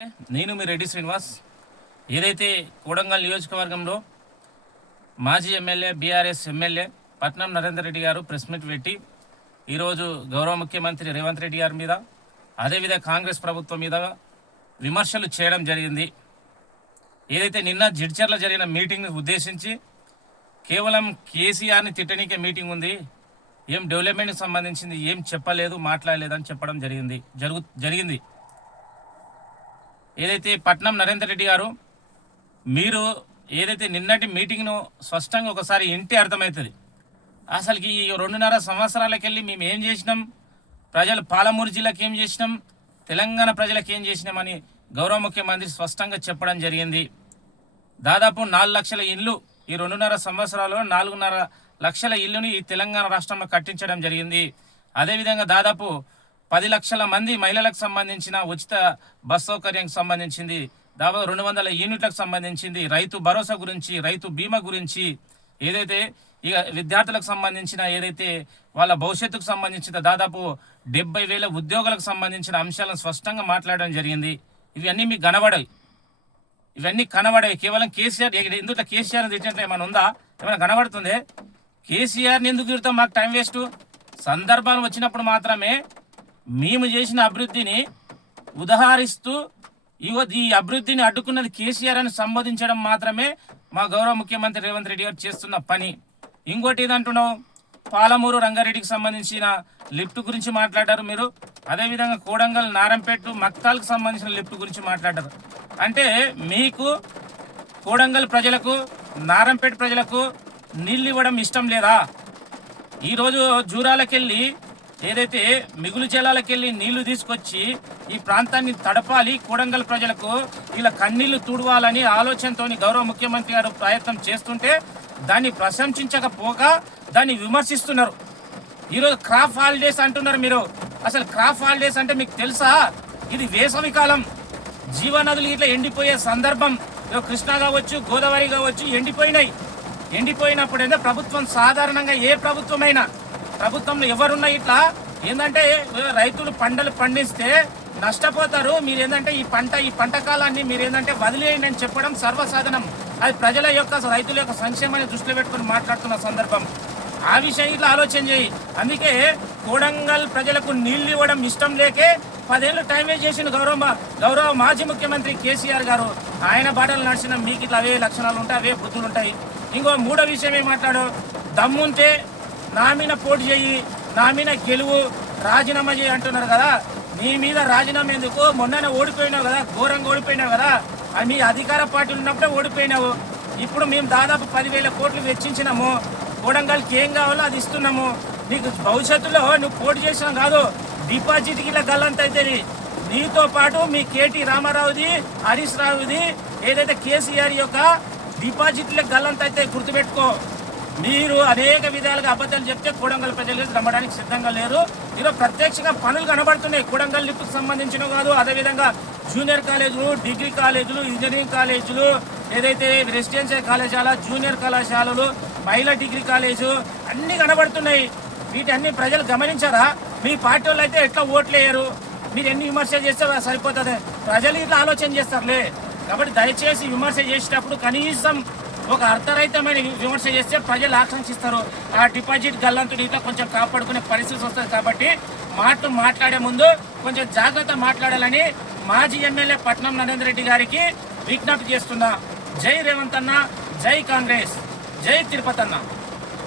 నేను మీ రెడ్డి శ్రీనివాస్. ఏదైతే కొడంగల్ నియోజకవర్గంలో మాజీ MLA BRS MLA Patnam Narender Reddy గారు ప్రెస్ మీట్ పెట్టి ఈరోజు గౌరవ ముఖ్యమంత్రి రేవంత్ రెడ్డి గారి మీద అదేవిధంగా కాంగ్రెస్ ప్రభుత్వం మీద విమర్శలు చేయడం జరిగింది. ఏదైతే నిన్న జిడ్చర్ల జరిగిన మీటింగ్ని ఉద్దేశించి కేవలం కేసీఆర్ని తిట్టనీకే మీటింగ్ ఉంది, ఏం డెవలప్మెంట్కి సంబంధించింది ఏం చెప్పలేదు, మాట్లాడలేదని చెప్పడం జరిగింది. ఏదైతే పట్నం నరేందర్ రెడ్డి గారు, మీరు ఏదైతే నిన్నటి మీటింగ్ను స్పష్టంగా ఒకసారి ఇంటి అర్థమవుతుంది. అసలుకి ఈ 2.5 సంవత్సరాలకెళ్ళి మేము ఏం చేసినాం, ప్రజలు పాలమూరు జిల్లాకి ఏం చేసినాం, తెలంగాణ ప్రజలకు ఏం చేసినామని గౌరవ ముఖ్యమంత్రి స్పష్టంగా చెప్పడం జరిగింది. దాదాపు 4 లక్షల ఇళ్ళు ఈ 2.5 సంవత్సరాల్లో 4.5 లక్షల ఇల్లుని ఈ తెలంగాణ రాష్ట్రంలో కట్టించడం జరిగింది. అదేవిధంగా దాదాపు 10 లక్షల మంది మహిళలకు సంబంధించిన ఉచిత బస్ సౌకర్యానికి సంబంధించింది, దాదాపు 200 యూనిట్లకు సంబంధించింది, రైతు భరోసా గురించి, రైతు బీమా గురించి, ఏదైతే ఇక విద్యార్థులకు సంబంధించిన ఏదైతే వాళ్ళ భవిష్యత్తుకు సంబంధించిన దాదాపు 70,000 ఉద్యోగులకు సంబంధించిన అంశాలను స్పష్టంగా మాట్లాడడం జరిగింది. ఇవన్నీ మీకు కనబడాయి. కేవలం కేసీఆర్ ఎందుకు కేసీఆర్ని తిట్టినట్లు ఏమైనా ఉందా, ఏమైనా కనబడుతుంది? కేసీఆర్ని ఎందుకు తిడతాం? మాకు టైం వేస్ట్. సందర్భాలు వచ్చినప్పుడు మాత్రమే మేము చేసిన అభివృద్ధిని ఉదహరిస్తూ ఈ అభివృద్ధిని అడ్డుకున్నది కేసీఆర్ అని సంబోధించడం మాత్రమే మా గౌరవ ముఖ్యమంత్రి రేవంత్ రెడ్డి గారు చేస్తున్న పని. ఇంకోటి ఏదంటున్నావు, పాలమూరు రంగారెడ్డికి సంబంధించిన లిఫ్ట్ గురించి మాట్లాడారు మీరు. అదేవిధంగా కోడంగల్ నారంపేట మక్తాల్కి సంబంధించిన లిఫ్ట్ గురించి మాట్లాడారు. అంటే మీకు కోడంగల్ ప్రజలకు, నారంపేట ప్రజలకు నీళ్ళు ఇవ్వడం ఇష్టం లేదా? ఈరోజు జూరాలకెళ్ళి ఏదైతే మిగులు జలాలకెళ్ళి నీళ్లు తీసుకొచ్చి ఈ ప్రాంతాన్ని తడపాలి, కోడంగల్ ప్రజలకు ఇలా కన్నీళ్లు తుడవాలని ఆలోచనతో గౌరవ ముఖ్యమంత్రి గారు ప్రయత్నం చేస్తుంటే దాన్ని ప్రశంసించకపోగా దాన్ని విమర్శిస్తున్నారు. ఈరోజు క్రాప్ హాలిడేస్ అంటున్నారు మీరు. అసలు క్రాప్ హాలిడేస్ అంటే మీకు తెలుసా? ఇది వేసవి కాలం, జీవనదులు ఇట్లా ఎండిపోయే సందర్భం. కృష్ణా కావచ్చు, గోదావరి కావచ్చు, ఎండిపోయినప్పుడు ఏంటంటే ప్రభుత్వం సాధారణంగా ఏ ప్రభుత్వమైనా, ప్రభుత్వంలో ఎవరున్నా ఇట్లా ఏంటంటే రైతులు పంటలు పండిస్తే నష్టపోతారు, మీరు ఏంటంటే ఈ పంట కాలాన్ని మీరు ఏంటంటే వదిలేయండి అని చెప్పడం సర్వసాధారణం. అది ప్రజల యొక్క, రైతుల యొక్క సంక్షేమాన్ని దృష్టిలో పెట్టుకుని మాట్లాడుతున్న సందర్భం. ఆ విషయం ఇట్లా ఆలోచన చేయి. అందుకే కోడంగల్ ప్రజలకు నీళ్లు ఇవ్వడం ఇష్టం లేకే 10 ఏళ్ళు టైం వేస్ట్ చేసిన గౌరవ మాజీ ముఖ్యమంత్రి కేసీఆర్ గారు. ఆయన బాటలు నడిచిన మీకు ఇట్లా అవే లక్షణాలు ఉంటాయి, అవే బుద్ధులు ఉంటాయి. ఇంకో 3వ విషయం ఏమాట్లాడు, దమ్ముంటే నా మీద పోటీ చేయి, నా మీద గెలువు, రాజీనామా చేయి అంటున్నారు కదా. నీ మీద రాజీనామా ఎందుకు? మొన్ననే ఓడిపోయినావు కదా, ఘోరంగా ఓడిపోయినావు కదా. అది మీ అధికార పార్టీలు ఉన్నప్పుడే ఓడిపోయినావు. ఇప్పుడు మేము దాదాపు 10,000 కోట్లు వెచ్చించినాము, కోడంగల్కి ఏం కావాలో అది ఇస్తున్నాము. నీకు భవిష్యత్తులో నువ్వు పోటీ చేసినా కాదు, డిపాజిట్కి ఇలా గల్లంత అవుతుంది. నీతో పాటు మీ కేటీ రామారావుది, హరీష్ రావుది, ఏదైతే కేసీఆర్ యొక్క డిపాజిట్లకు గల్లంత అయితే గుర్తుపెట్టుకో. మీరు అనేక విధాలుగా అబద్ధాలు చెప్తే కోడంగల్ ప్రజలు నమ్మడానికి సిద్ధంగా లేరు. ఈరోజు ప్రత్యక్షంగా పనులు కనబడుతున్నాయి. కోడంగల్ లిఫ్ట్కి సంబంధించినవి కాదు, అదేవిధంగా జూనియర్ కాలేజీలు, డిగ్రీ కాలేజీలు, ఇంజనీరింగ్ కాలేజీలు, ఏదైతే రెసిడెన్షియల్ కళాశాల, జూనియర్ కళాశాలలు, మహిళా డిగ్రీ కాలేజు అన్నీ కనబడుతున్నాయి. వీటన్ని ప్రజలు గమనించారా? మీ పార్టీ వాళ్ళు అయితే ఎట్లా ఓట్లు వేయరు? మీరు ఎన్ని విమర్శలు చేస్తే సరిపోతుంది. ప్రజలు ఇట్లా ఆలోచన చేస్తారులే. కాబట్టి దయచేసి విమర్శ చేసేటప్పుడు కనీసం ఒక అర్థరహితమైన విమర్శ చేస్తే ప్రజలు ఆకాంక్షిస్తారు. ఆ డిపాజిట్ గల్లంతుడు ఇట్లా కొంచెం కాపాడుకునే పరిస్థితి వస్తుంది. కాబట్టి మాట్లాడే ముందు కొంచెం జాగ్రత్త మాట్లాడాలని మాజీ ఎమ్మెల్యే పట్నం నరేందర్ రెడ్డి గారికి విజ్ఞప్తి చేస్తున్నా. జై రేవంత్ అన్న, జై కాంగ్రెస్, జై తిరుపతి అన్న.